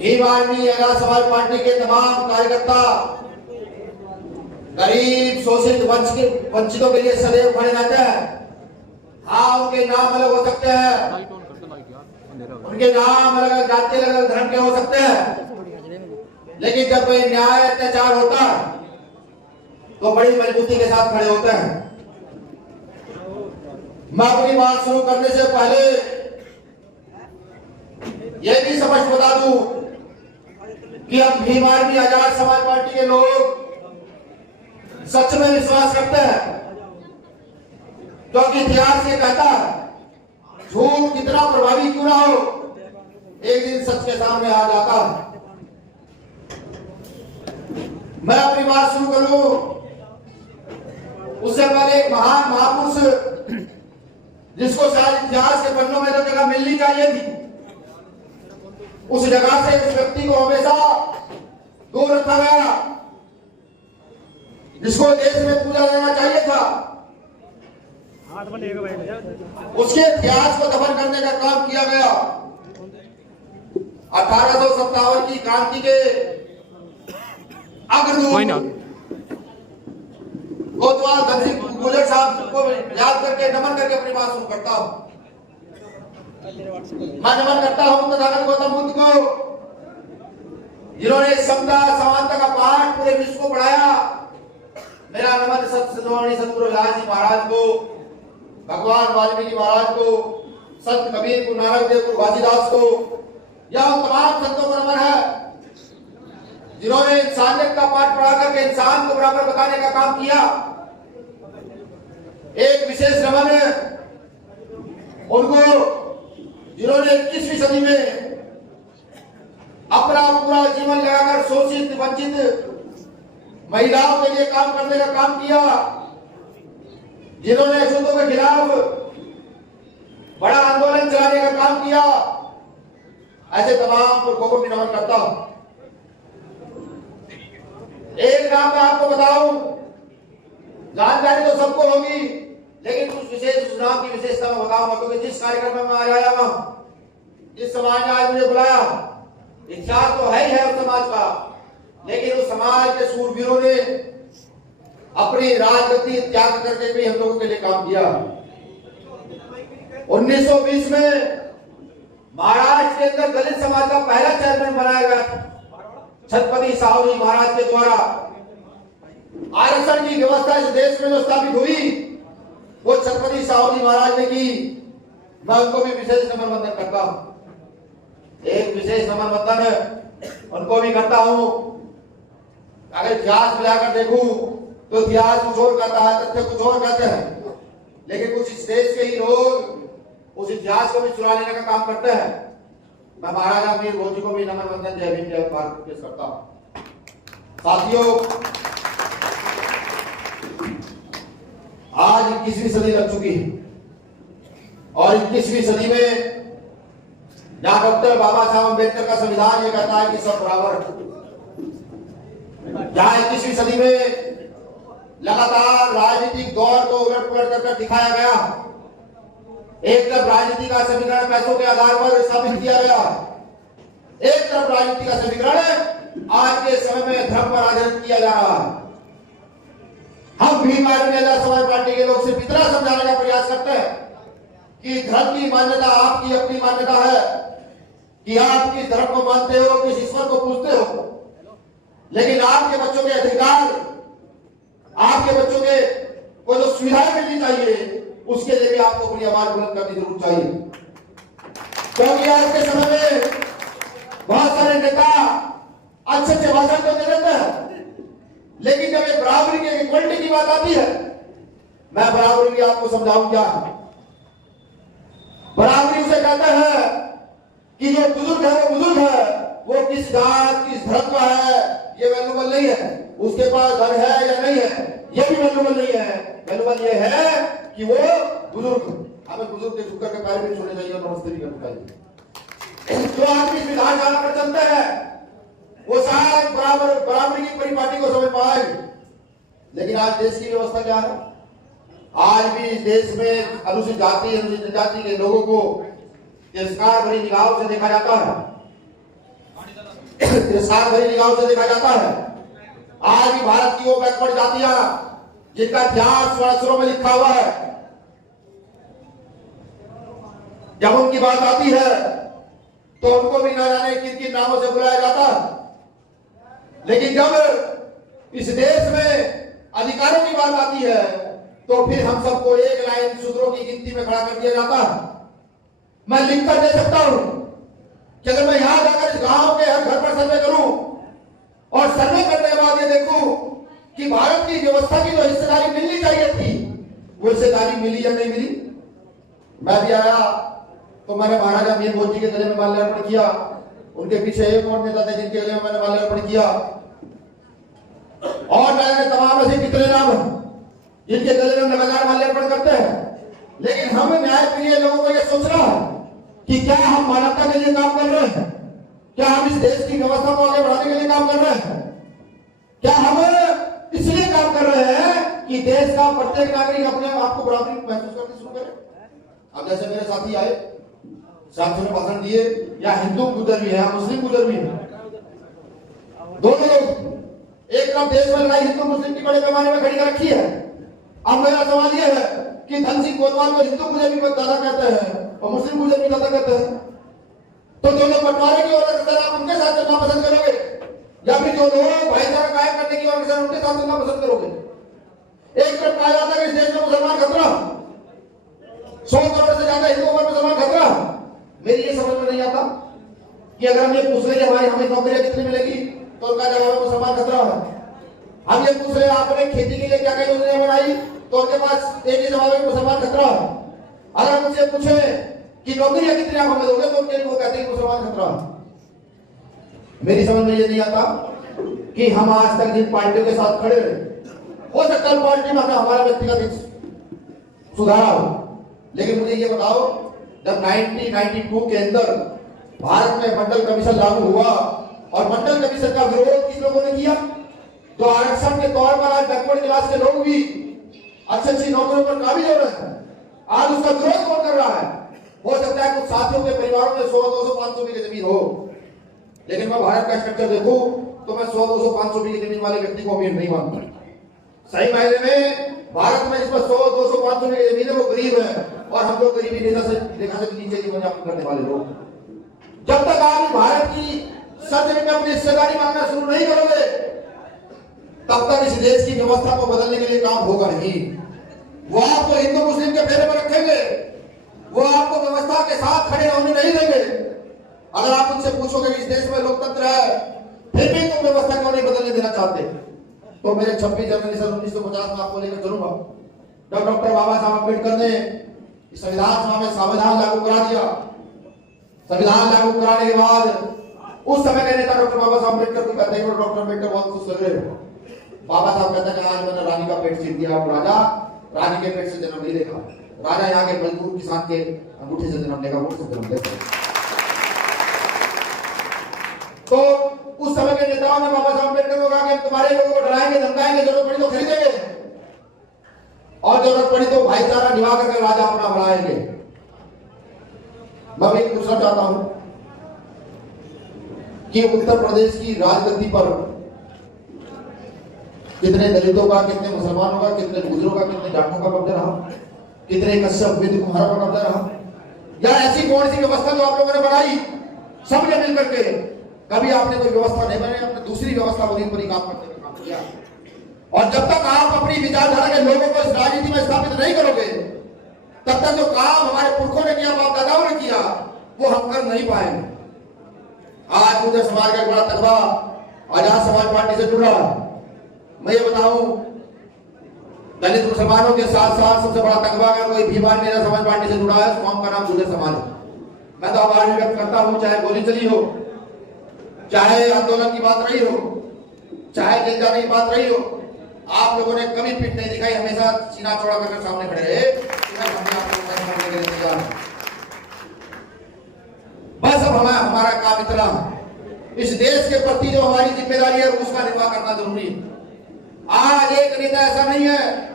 Bhim army Azad Samaj party के तमाम कार्यकर्ता गरीब शोषित वंचितों के लिए सदैव खड़े रहते हैं। हाँ, उनके नाम अलग हो सकते हैं, उनके नाम अलग अलग जाति अलग अलग धर्म के हो सकते हैं, लेकिन जब कोई न्याय अत्याचार होता तो बड़ी मजबूती के साथ खड़े होते हैं। मैं अपनी बात शुरू करने से पहले यह भी समझ बता दूं कि हम भीम आर्मी आजाद समाज पार्टी के लोग सच में विश्वास करते हैं, क्योंकि इतिहास ये कहता है झूठ कितना प्रभावी क्यों ना हो, एक दिन सच के सामने आ जाता है। मैं अपनी बात शुरू करूं उससे पहले एक महान महापुरुष जिसको शायद इतिहास के पन्नों में तो जगह मिलनी चाहिए थी, उस जगह से उस व्यक्ति को हमेशा दूर रखा गया, जिसको देश में पूजा जाना चाहिए था। उसके इतिहास को दफन करने का काम किया गया। 1857 की क्रांति के अग्रदूत कोतवाल धन सिंह गुर्जर साहब को याद करके नमन करके अपनी बात शुरू करता हूं। मैं नमन करता हूं तथागत गौतम बुद्ध को, जिन्होंने समता समानता का पाठ पूरे विश्व को पढ़ाया। मेरा नमन सतगुरु रविदास जी महाराज को, भगवान वाल्मीकि महाराज को, संत कबीर को, नानक देव को, घासीदास को, या तमाम संतों को नमन है जिन्होंने इंसानियत का पाठ पढ़ा करके इंसान को बराबर बताने का काम किया। एक विशेष नमन है उनको जिन्होंने 21वीं सदी में अपना पूरा जीवन लगाकर शोषित वंचित महिलाओं के लिए काम करने का काम किया, जिन्होंने अछूतों के खिलाफ बड़ा आंदोलन चलाने का काम किया। ऐसे तमाम पुरखों को भी नमन करता हूं। एक नाम मैं आपको बताऊं, जानकारी तो सबको होगी, लेकिन कुछ विशेष उस नाम की विशेषता मैं बताऊंगा, क्योंकि जिस कार्यक्रम में मैं आज आया हुआ, जिस समाज ने आज मुझे बुलाया, इतिहास तो है ही है उस समाज का, लेकिन उस समाज के सूरवीरों ने अपनी राजनीति त्याग करके भी हम लोगों के लिए काम किया। 1920 में महाराष्ट्र के अंदर दलित समाज का पहला चेयरमैन बनाया गया छत्रपति साहू जी महाराज के द्वारा। आरक्षण की व्यवस्था इस देश में जो स्थापित हुई वो छत्रपति साहू जी महाराज ने की। मैं उनको भी विशेष नमन वंदन करता हूं। एक विशेष नमन वंदन उनको भी करता हूं। अगर इतिहास में जाकर देखूं तो इतिहास कुछ और कहता है, तथ्य कुछ और कहते हैं, लेकिन कुछ इस देश के ही लोग उस इतिहास को भी चुरा लेने का काम करते हैं। मैं महाराजा मीर भोज को भी नमन वंदन जय भीम जय भारत पेश करता हूं। साथियों, आज 21वीं सदी लग चुकी है और 21वीं सदी में जहां डॉक्टर बाबा साहब अम्बेडकर का संविधान ये कहता है कि सब बराबर, जहां 21वीं सदी में लगातार राजनीतिक दौर को उलट पुलट कर दिखाया गया, एक तरफ राजनीति का समीकरण पैसों के आधार पर स्थापित किया गया, एक तरफ राजनीति का समीकरण आज के समय में धर्म पर आधारित किया जा रहा है। हम भीम आर्मी आजाद समाज पार्टी के लोग सिर्फ इतना समझाने का प्रयास करते हैं कि धर्म की मान्यता आपकी अपनी मान्यता है, कि आप किस धर्म को मानते हो, किस ईश्वर को पूजते हो, लेकिन आपके बच्चों के अधिकार, आपके बच्चों के को जो सुविधाएं मिलनी चाहिए उसके लिए भी आपको अपनी आवाज बुलंद करनी जरूर चाहिए। क्योंकि आज के समय में बहुत सारे नेता अच्छे अच्छे भाषण तो दे देते हैं, लेकिन जब ये बराबरी की इक्वलिटी की बात आती है, मैं बराबरी की आपको समझाऊं क्या। बराबरी उसे कहते हैं कि जो बुजुर्ग है वो बुजुर्ग है, वो किस जात किस धर्म का है ये वैल्यूबल नहीं है, उसके पास घर है या नहीं है ये भी वैल्यूबल नहीं है। वैल्यूबल ये है कि वो बुजुर्ग, हमें बुजुर्ग के झुककर के पैर भी छूने चाहिए और नमस्ते भी करना चाहिए। जो आदमी विधानसभा पर चलते हैं वो शायद बराबरी की परिपाटी को समझ पाए, लेकिन आज देश की व्यवस्था क्या है? आज भी इस देश में अनुसूचित जाति अनुसूचित जनजाति के लोगों को तिरस्कार भरी निगाहों से देखा जाता है। तिरस्कार भरी निगाहों से देखा जाता है। आज भी भारत की वो बैकवर्ड जातियां जिनका इतिहास स्वर्ण में लिखा हुआ है, जब उनकी बात आती है तो उनको भी ना जाने किन किन नामों से बुलाया जाता, लेकिन जब इस देश में अधिकारों की बात आती है तो फिर हम सबको एक लाइन सूत्रों की गिनती में खड़ा कर दिया जाता। मैं लिख कर दे सकता हूं कि अगर मैं यहां जाकर इस गांव के हर घर पर सर्वे करूं और सर्वे करने के बाद ये देखूं कि भारत की व्यवस्था की जो हिस्सेदारी मिलनी चाहिए थी वो हिस्सेदारी मिली या नहीं मिली। मैं भी आया तो मैंने महाराजा मीर भोज जी के गले में माल्यार्पण किया, उनके पीछे एक और नेता थे जिनके गले में मैंने माल्यार्पण किया, और मैंने तमाम ऐसे कितने नाम जिनके गले में लगातार माल्यार्पण करते हैं। लेकिन हम न्यायप्रिय लोगों को यह सोचना है कि क्या हम मानवता के लिए काम कर रहे हैं, क्या हम इस देश की व्यवस्था को आगे बढ़ाने के लिए काम कर रहे हैं, क्या हम इसलिए काम कर रहे हैं कि देश का प्रत्येक नागरिक अपने आप को बराबरी महसूस करना शुरू करे। अब जैसे मेरे साथी आए, साथियों ने भाषण दिए, या हिंदू गुजर भी है या मुस्लिम गुजर भी है, दोनों लोग एक तरफ देश में लड़ाई हिंदू मुस्लिम की बड़े पैमाने में खड़ी कर रखी है। अब मेरा सवाल यह है कि धन सिंह कोतवाल को हिंदू गुजर भी दादा कहते हैं और मुस्लिम गुजर भी दादा कहते हैं, तो जो लोग बंटवारे की ओर अग्रसर आप उनके साथ चलना पसंद करोगे, या फिर जो लोग भाईचारा कायम करने की ओर अग्रसर उनके साथ चलना पसंद करोगे? एक तरफ कहा जाता है कि इस देश में मुसलमान खतरा, 100 करोड़ से ज्यादा हिंदुओं पर मुसलमान खतरा। मेरी ये समझ में नहीं आता कि अगर हम ये पूछ रहे हमारी हमें नौकरियां कितनी मिलेगी तो उनका जवाब है मुसलमान खतरा है। हम ये पूछ रहे आपने खेती के लिए क्या क्या योजना बनाई तो उनके पास एक ही जवाब है मुसलमान खतरा है। अगर हम उनसे पूछे कि नौकरियां कितनी आप हमें दोगे तो उनके लिए वो कहते हैं मुसलमान खतरा है। मेरी समझ में ये नहीं आता कि हम आज तक जिन पार्टियों के साथ खड़े रहे, हो सकता है पार्टी में हमारा व्यक्तिगत सुधार हो, लेकिन मुझे ये बताओ जब 1992 के अंदर भारत में मंडल कमीशन लागू हुआ और मंडल कमीशन का विरोध किस लोगों ने किया, तो आरक्षण के तौर पर आज बैकवर्ड क्लास के लोग भी अच्छी नौकरियों पर काबिज हो रहे हैं, आज उसका विरोध कौन कर रहा है? हो सकता है कुछ साथियों के परिवारों में 100, 200, 500 बीघे जमीन हो, लेकिन मैं भारत का स्ट्रक्चर देखूं तो मैं 100, 200, 500 बीघे जमीन वाले व्यक्ति को अमीर नहीं मानता। सही मायने में भारत में जिसमें 100, 200, 500 बीघे जमीन है वो गरीब है, और हम लोग गरीबी रेखा से नीचे जीवन यापन करने वाले लोग। जब तक आप भारत की सरजमीन में अपनी हिस्सेदारी मांगना शुरू नहीं करोगे तब तक इस देश की व्यवस्था को बदलने के लिए काम होगा नहीं। वो आपको हिंदू मुस्लिम के फेरे में रखेंगे, वो आपको व्यवस्था के साथ खड़े होने नहीं देंगे। अगर आप उनसे पूछोगे कि इस देश में लोकतंत्र है फिर भी तुम व्यवस्था को नहीं बदलने देना चाहते, तो मेरे 26 जनवरी 1950 में आपको लेकर चलूंगा जब डॉक्टर बाबा साहब अम्बेडकर ने संविधान सभा में संविधान लागू करा दिया। संविधान लागू कराने के बाद उस समय के नेता डॉक्टर बाबा साहब अम्बेडकर को कहते हैं डॉक्टर अम्बेडकर बहुत खुश लग रहे हो। बाबा साहब कहते हैं आज मैंने रानी का पेट चीर दिया, आप राजा रानी के पेट से जन्म नहीं लेगा, राजा यहाँ के मजदूर किसान के अंगूठे से जन्म लेगा, वोट से जन्म लेगा। तो उस समय के नेताओं ने बाबा साहब अम्बेडकर को कहा कि तुम्हारे लोगों को डराएंगे, धमकाएंगे, जरूरत पड़ी तो खरीदेंगे और जरूरत पड़ी तो भाईचारा निभा करके राजा अपना बनाएंगे। मैं भी पूछना चाहता हूं कि उत्तर प्रदेश की राजगद्दी पर कितने दलितों का, कितने मुसलमानों का, कितने गुजरों का, कितने जाटों का कब्जा रहा, कितने कश्यप विद कुम्हारों का कब्जा रहा, या ऐसी कौन सी व्यवस्था जो आप लोगों ने बनाई सबने मिलकर के? कभी आपने कोई व्यवस्था नहीं बनाई, आपने दूसरी व्यवस्था बनी पर काम करने का काम किया। और जब तक आप अपनी विचारधारा के लोगों को इस राजनीति में स्थापित नहीं करोगे तब तक जो काम हमारे पुरखों ने किया, बाप दादाओं ने किया, वो हम कर नहीं पाएंगे। आज मुझे समाज का बड़ा तकवा आजाद समाज पार्टी से जुड़ रहा है। मैं ये बताऊं दलित मुसलमानों के साथ साथ सबसे बड़ा तकवा अगर कोई भीमान मेरा समाज पार्टी से जुड़ा है उस कौम का नाम गुर्जर समाज है। मैं तो आभार व्यक्त करता हूं, चाहे गोली चली हो, चाहे आंदोलन की बात रही हो, चाहे जेल जाने की बात रही हो, आप लोगों ने कभी पीठ नहीं दिखाई, हमेशा सीना चौड़ा करके सामने खड़े रहे। बस अब हमारा काम इतना, इस देश के प्रति जो हमारी जिम्मेदारी है उसका निर्वाह करना जरूरी है। आज एक नेता ऐसा नहीं है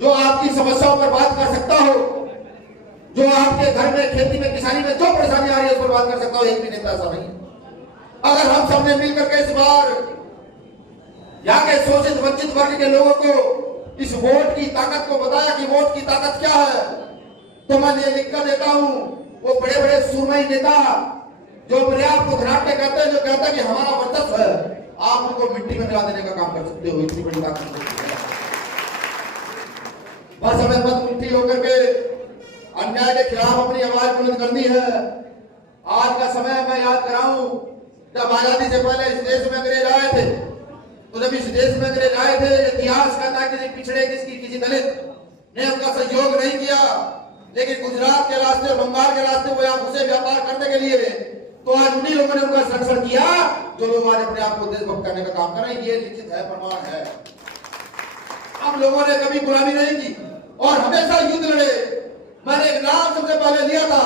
जो आपकी समस्याओं पर बात कर सकता हो, जो आपके घर में खेती में किसानी में जो परेशानी आ रही है उस पर बात कर सकता हो, एक भी नेता ऐसा नहीं है। सबने मिलकर के इस बार यहाँ के शोषित वंचित वर्ग के लोगों को इस वोट की ताकत को बताया कि वोट की ताकत क्या है। तो मैं ये लिखकर देता हूं, वो बड़े बड़े सुरमई नेता जो अपने आप को धनाट्य कहते हैं, जो कहता है कि हमारा वर्चस्व है, आप उनको मिट्टी में मिला देने का काम कर सकते हो। इतनी बड़ी ताकत बस हमें मत मुट्ठी होकर के अन्याय के खिलाफ अपनी आवाज बुलंद करनी है। आज का समय मैं याद कराऊं, जब आजादी से पहले इस देश में अंग्रेज आए थे, तो जब इस देश में अंग्रेज आए थे, इतिहास कहता है किसी पिछड़े किसी दलित ने उनका सहयोग नहीं किया, लेकिन गुजरात के रास्ते, बंगाल के रास्ते वो यहाँ घुसे व्यापार करने के लिए, तो आज उन्हीं लोगों ने उनका संरक्षण किया जो लोग आज अपने आप को देशभक्त करने का काम कर रहे हैं। ये लिखित है, प्रमाण है। हम लोगों ने कभी गुलामी नहीं की और हमेशा युद्ध लड़े। मैंने एक नाम सबसे पहले लिया था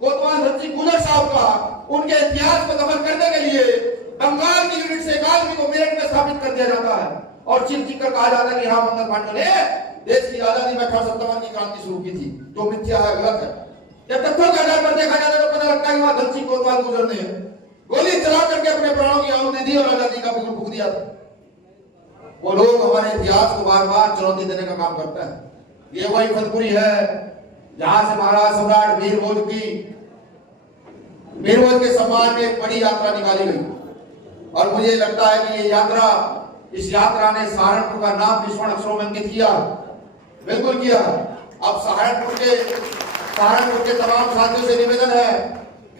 कोतवाल धनसिंह गुजर साहब का। उनके इतिहास को दफन करने के लिए बंगाल की यूनिट से एक आदमी को मेरठ में स्थापित कर दिया जाता है और चिर चिर कर कहा जाता है कि हाँ, मंगल पांडे ने देश की आजादी में 1857 की क्रांति शुरू की थी, जो मिथ्या है, गलत है। जब तथ्यों के आधार पर देखा जाता है तो पता लगता है कि वहां धनसिंह कोतवाल गुजर ने गोली चला करके अपने प्राणों की आहुति दी और आजादी का बिल्कुल फूंक दिया था। वो लोग हमारे इतिहास को बार बार चुनौती देने का काम करता है। ये वही फतपुरी है जहां से महाराज सम्राट वीरभोज के सम्मान में एक बड़ी यात्रा निकाली गई और मुझे लगता है कि इस यात्रा ने सहारनपुर का नाम विस्मरण अक्षरों में अंकित किया, बिल्कुल किया। अब सहारनपुर के तमाम साथियों से निवेदन है,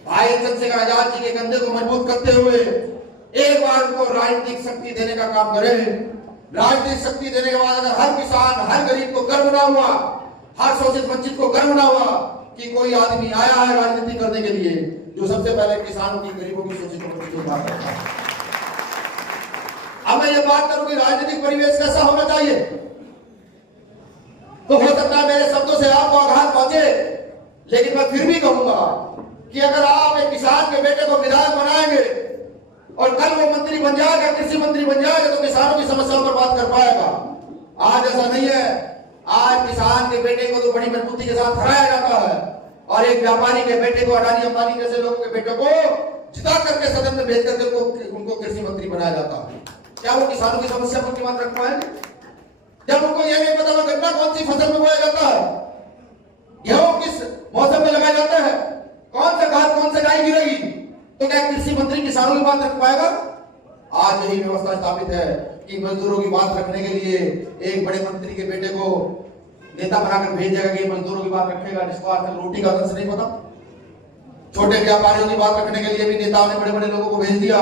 भाई चंद्रशेखर आजाद जी के कंधे को मजबूत करते हुए एक बार उनको राजनीतिक शक्ति देने का काम करें। राजनीतिक शक्ति देने के बाद अगर हर किसान, हर गरीब को गर्व ना हुआ, हर शोषित वंचित को गर्व ना हुआ कि कोई आदमी आया है राजनीति करने के लिए जो सबसे पहले किसानों की, गरीबों की, शोषित वंचित की बात करता है। अब मैं ये बात करूं कि राजनीतिक परिवेश कैसा होना चाहिए, तो हो सकता है मेरे शब्दों से आपको आघात पहुंचे, लेकिन मैं फिर भी कहूंगा कि अगर आप एक किसान के बेटे को विधायक बनाएंगे और कल वो मंत्री बन जाएगा, कृषि मंत्री बन जाएगा, तो किसानों की समस्याओं पर बात कर पाएगा। आज ऐसा नहीं है। आज किसान के बेटे को तो बड़ी मजबूती के साथ हराया जाता है और एक व्यापारी के बेटे को, अडानी अंबानी जैसे लोगों के बेटे को जिता करके सदन में भेज करके उनको कृषि मंत्री बनाया जाता है। क्या वो किसानों की समस्या पर ध्यान रख पाएंगे? जब उनको यह नहीं पता गन्ना कौन सी फसल में बोया जाता है, गेहूं किस मौसम में लगाया जाता है, कौन सा खाद कौन सा डाई गिरेगी, तो क्या कृषि मंत्री किसानों की बात रख पाएगा? आज यही व्यवस्था स्थापित है कि मजदूरों की बात रखने के लिए एक बड़े मंत्री के बेटे को नेता बनाकर भेज देगा कि मजदूरों की बात रखेगा, जिसको आज तक रोटी का दंश नहीं पता। छोटे व्यापारियों की बात रखने के लिए भी नेताओं ने बड़े बड़े लोगों को भेज दिया।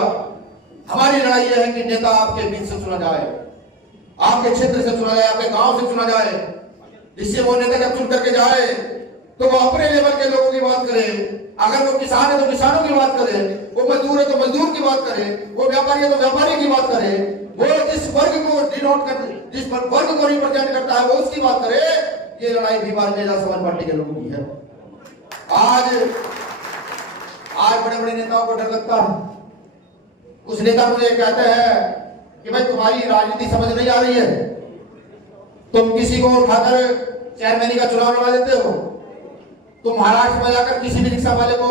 हमारी लड़ाई यह है कि नेता आपके बीच से चुना जाए, आपके क्षेत्र से चुना जाए, आपके गांव से चुना जाए, जिससे वो नेता जब चुन करके जाए तो वो अपने लेवल के लोगों की बात करे। अगर वो किसान है तो किसानों की बात करे, वो मजदूर है तो मजदूर की बात करे, वो व्यापारी है तो व्यापारी की बात करे, वो जिस वर्ग को डिनोट कर, जिस वर्ग को रिप्रेजेंट करता है वो उसकी बात करे। ये लड़ाई भी भारतीय जनता समाज पार्टी के लोगों की है। आज बड़े बड़े नेताओं को डर लगता है। कुछ नेता मुझे कहते हैं कि भाई तुम्हारी राजनीति समझ नहीं आ रही है, तुम किसी को उठाकर चेयरमैनी का चुनाव लड़ा देते हो, तुम महाराष्ट्र में जाकर किसी भी रिक्शा वाले को,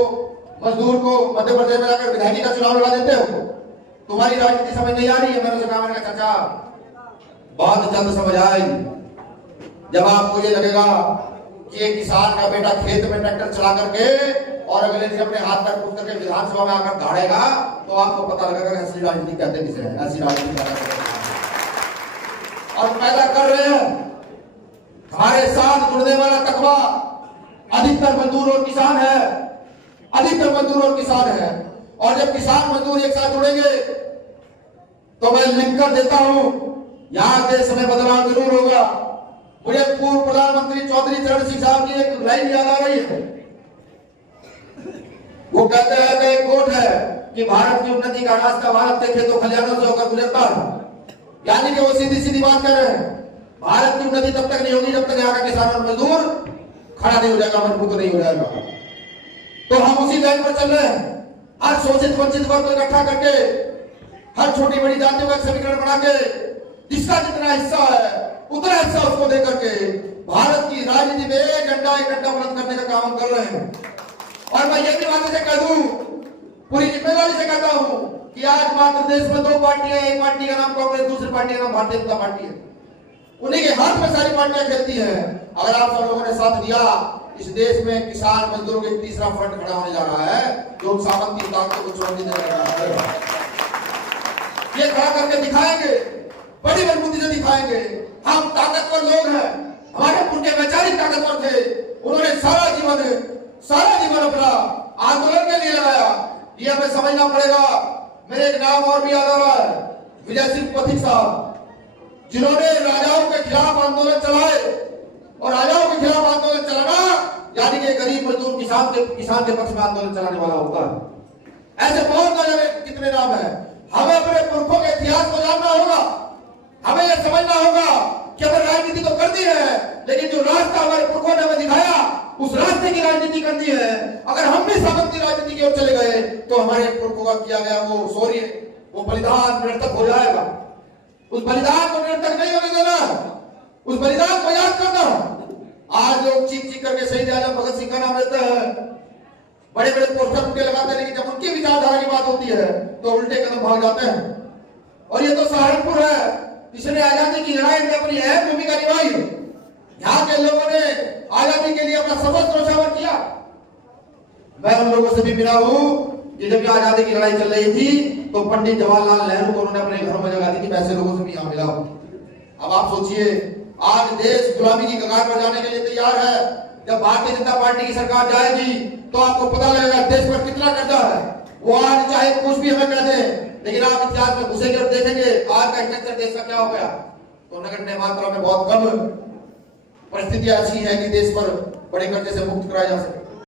मजदूर को मध्य प्रदेश में जाकर विधायकी का चुनाव लड़ा देते हो, तुम्हारी राजनीति समझ नहीं आ रही है। मैंने उसे कहा, मैंने कहा चाचा बहुत जल्द समझ आएगी जब आपको ये लगेगा कि एक किसान का बेटा खेत में ट्रैक्टर चला करके और अगले दिन अपने हाथ पर कूद करके विधानसभा में आकर दौड़ेगा, तो आपको पता लगेगा कि असली राजनीति कहते किसे है, ऐसी राजनीति और पैदा कर रहे हैं। हमारे साथ जुड़ने वाला तकवा अधिकतर मजदूर और किसान है, अधिकतर मजदूर और किसान है। और जब किसान मजदूर एक साथ जुड़ेंगे तो मैं लिख कर देता हूं, यहां देश में बदलाव जरूर होगा। मुझे पूर्व प्रधानमंत्री चौधरी चरण सिंह साहब की एक लाइन याद आ रही है। वो कहते हैं कि एक कोट है कि भारत की उन्नति का रास्ता भारत के खेतों खलिहानों से होकर गुजरता है। यानी कि वो सीधी सीधी बात कर रहे हैं, भारत की उन्नति तब तक नहीं होगी जब तक यहाँ का किसान और मजदूर खड़ा नहीं हो जाएगा, मजबूत नहीं हो जाएगा। तो हम उसी लाइन पर चल रहे हैं। हर शोषित वंचित वर्ग को इकट्ठा करके, हर छोटी बड़ी जातियों का समीकरण बना के, जिसका जितना हिस्सा है उतना हिस्सा उसको देकर के भारत की राजनीति में एक घंटा बुलंद करने का काम हम कर रहे हैं। और मैं ये भी बात से कह दूं, पूरी जिम्मेदारी से कहता हूं कि कि आज मात्र देश में 2 पार्टियां, एक पार्टी का नाम कांग्रेस, दूसरी पार्टी का नाम भारतीय जनता पार्टी है। उन्हीं के हाथ में सारी पार्टियां खेलती हैं। अगर आप सब लोगों ने साथ दिया, इस देश में किसान मजदूरों के तीसरा फ्रंट खड़ा होने जा रहा है, जो सामंती ताकतों को चुनौती देने जा रहा है। ये खड़ा करके दिखाएंगे, बड़ी मजबूती से दिखाएंगे। हम ताकतवर लोग हैं, हमारे पुरखे वैचारिक ताकतवर थे। उन्होंने सारा जीवन अपना आंदोलन के लिए लगाया। ये हमें समझना पड़ेगा। मेरे एक नाम और भी याद आ रहा है, विजय सिंह पथिक साहब, जिन्होंने राजाओं के खिलाफ आंदोलन चलाए। और राजाओं के खिलाफ आंदोलन चलाना यानी कि गरीब मजदूर किसान के पक्ष में आंदोलन चलाने वाला होता है। ऐसे बहुत सारे कितने नाम है। हमें अपने पुरखों के इतिहास को जानना होगा। हमें यह समझना होगा कि हमें राजनीति तो करनी है, लेकिन जो रास्ता हमारे पुरखों ने हमें दिखाया, उस रास्ते की राजनीति करनी है। अगर हम भी सामंती राजनीति की ओर चले गए तो हमारे पुरखों का किया गया वो शौर्य, वो बलिदान निरर्थक हो जाएगा। उस बलिदान को निरर्थक नहीं होने देना, उस बलिदान को याद करना। आज लोग चीख करके शहीद आजम भगत सिंह का नाम लेते हैं, बड़े बड़े पोस्टर उनके लगाते हैं, लेकिन जब उनकी विचारधारा की बात होती है तो उल्टे कदम भाग जाते हैं। और ये तो सहारनपुर है, इसने आजादी की लड़ाई में अपनी अहम भूमिका निभाई। यहाँ के लोगों ने आजादी के लिए अपना सर्वस्व न्यौछावर किया। मैं उन लोगों से भी मिला हूँ कि जब आजादी की लड़ाई चल रही थी तो पंडित जवाहरलाल नेहरू को उन्होंने अपने घरों में जगह दी थी। वैसे लोगों से भी यहाँ मिला हूँ। अब आप सोचिए, आज देश गुलामी की कगार पर जाने के लिए तैयार है। जब भारतीय जनता पार्टी की सरकार जाएगी तो आपको पता लगेगा देश पर कितना कर्जा है। वो आज चाहे कुछ भी हमें कह दे, लेकिन आप इतिहास में घुसेंगे और देखेंगे आज का स्ट्रक्चर देश का क्या हो गया। तो नगण्य मात्रा में बहुत कम परिस्थितियां ऐसी है कि देश पर बड़े कर्जे से मुक्त कराया जा सकता है।